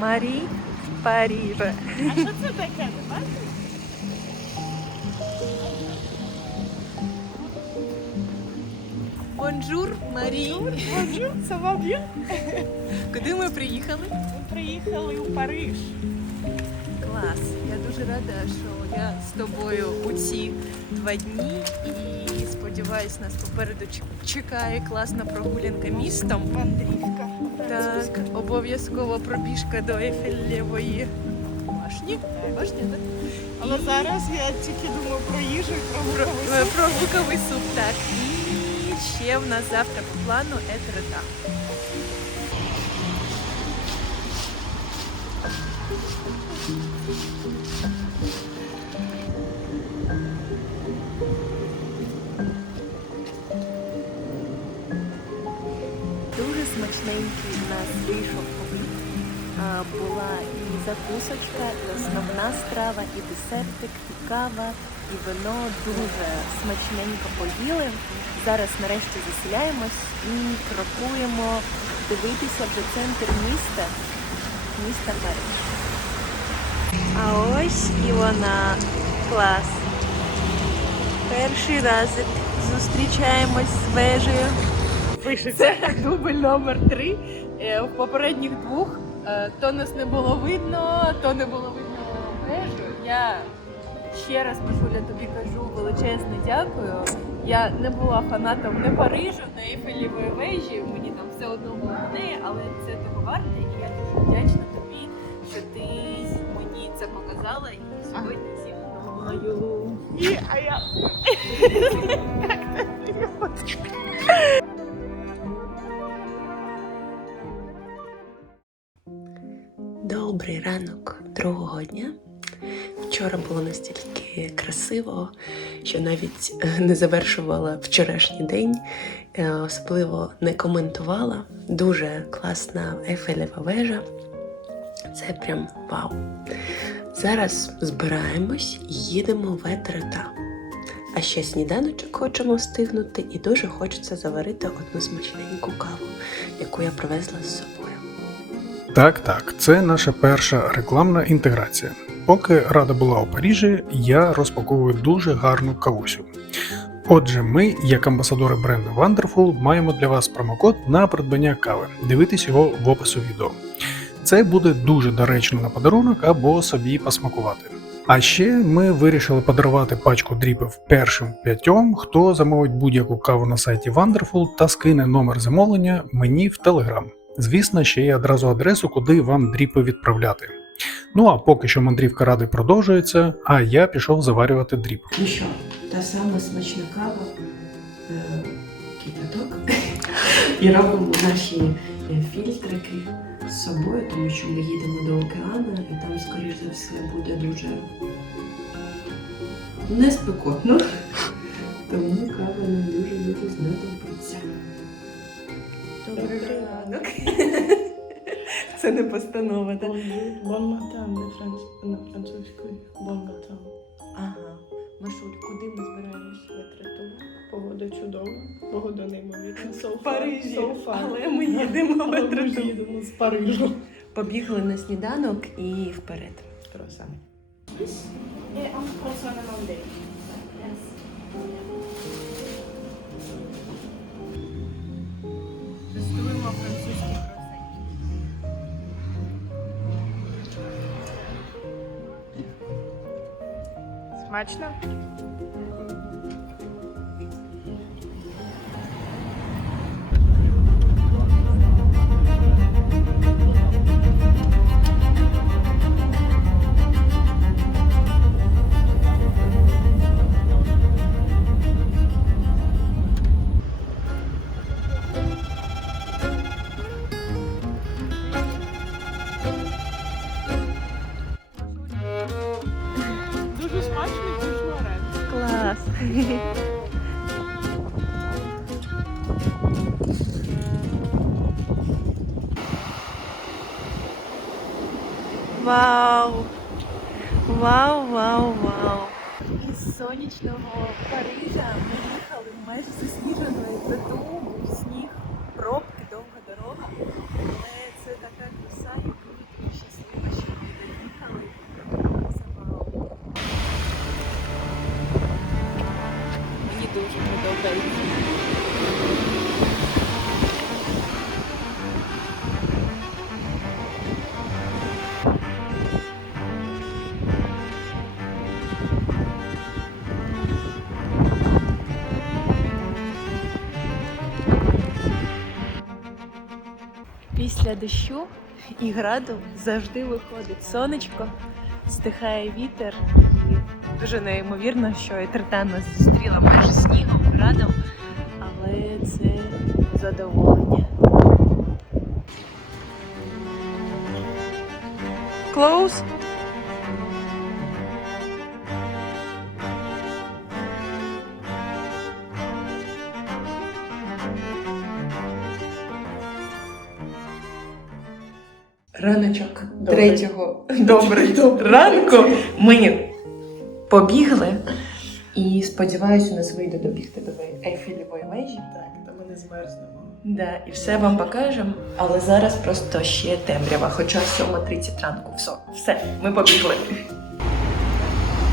Марі в. А що це таке? Бонжур, Марі. Бонжур, це вам? Куди ми приїхали? Ми приїхали у Париж. Рада, що я з тобою у ці два дні і сподіваюсь, нас попереду чекає класна прогулянка містом. Мандрівка. Так, обов'язково пробіжка до Ейфелевої башні. Башня, так? Але зараз я тільки думаю про їжу і про луковий е, про луковий суп, так. І ще в нас завтра по плану етрета. Дуже смачненький в нас вийшов обід. Була і закусочка, і основна страва, і десертик, і кава, і вино дуже смачненько поїли. Зараз нарешті заселяємось і крокуємо дивитися вже центр міста, міста Париж. А ось і вона клас. Перший раз зустрічаємось з вежею. Це дубль номер три. Е, В попередніх двох е, то нас не було видно, то не було видно вежу. Я ще раз Машуля тобі кажу величезне дякую. Я не була фанатом не Парижу, не Ейфелівої вежі. Мені там все одно було неї, але це того варте, і я дуже вдячна тобі, що ти показала і сьогодні зі мною. І, а я... Добрий ранок другого дня. Вчора було настільки красиво, що навіть е, не завершувала вчорашній день, е, особливо не коментувала. Дуже класна Ейфелева вежа. Це прям вау. Зараз збираємось і їдемо в Етрета. А ще сніданочок хочемо встигнути, і дуже хочеться заварити одну смачненьку каву, яку я привезла з собою. Так, так, це наша перша рекламна інтеграція. Поки рада була у Парижі, я розпаковую дуже гарну кавусю. Отже, ми, як амбасадори бренду Wonderful, маємо для вас промокод на придбання кави. Дивитесь його в опису відео. Це буде дуже доречно на подарунок або собі посмакувати. А ще ми вирішили подарувати пачку дріпів першим п'ятьом, хто замовить будь-яку каву на сайті Wonderful та скине номер замовлення мені в Telegram. Звісно, ще й одразу адресу, куди вам дріпи відправляти. Ну а поки що мандрівка ради продовжується, а я пішов заварювати дріп. Ну що, та сама смачна кава, е, кипяток. І робимо наші е, фільтрики з собою, тому що ми їдемо до океану, і там, скоріш за все, буде дуже неспекотно. Тому кава нам дуже-дуже знадобиться. Добрий ранок. Це не постанова, так? Бон матан, не французькою. Бон матан. Ага. Машуль, куди ми збираємось? Витрату. Погода чудова, погода неймовірна. So В Парижі, so far. але ми їдемо в Але ми ж Витрату. їдемо з Парижу. Побігли на сніданок і вперед. Круасан. Et un croissant hollandais. Тестуємо французький круассан. Смачно? Вау! Вау, вау, вау! із сонячного Парижа ми їхали майже засніженою додому, сніг, Після дощу і граду завжди виходить сонечко, стихає вітер і дуже неймовірно, що і нас зустріла майже снігом, градом, але це задоволення. Close. Раночок Добрий. третього добрий ранку ми побігли і сподіваюся, у нас вийде добігти до Ейфелевої вежі. Так, та ми не змерзнемо. Да, і все вам покажемо, але зараз просто ще темрява, хоча 7.30 ранку. Все, все, ми побігли.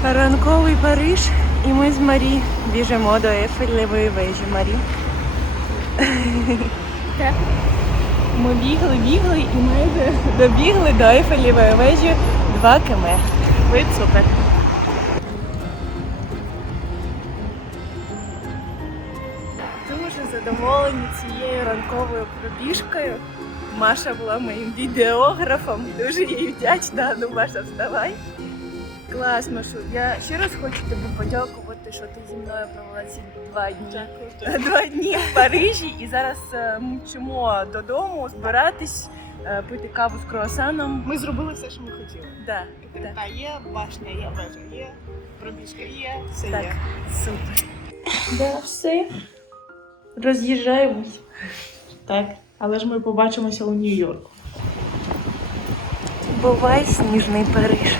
Ранковий Париж, і ми з Марі біжимо до Ейфелевої вежі. Марі. Ми бігли, бігли і майже добігли до Ейфелевої вежі 2 км. Вид супер. Дуже задоволені цією ранковою пробіжкою. Маша була моїм відеографом. Дуже їй вдячна. Ну, Маша, вставай. Клас, Машу. Я ще раз хочу тобі подякувати, що ти зі мною провела ці два дні. Два дні в Парижі. І зараз е, мчимо додому збиратись, е, пити каву з круасаном. Ми зробили все, що ми хотіли. Да, Та є, башня є, вежа є, пробіжка є, все Так. є. супер. Да, все. Роз'їжджаємось. Так, але ж ми побачимося у Нью-Йорку. Бувай сніжний Париж.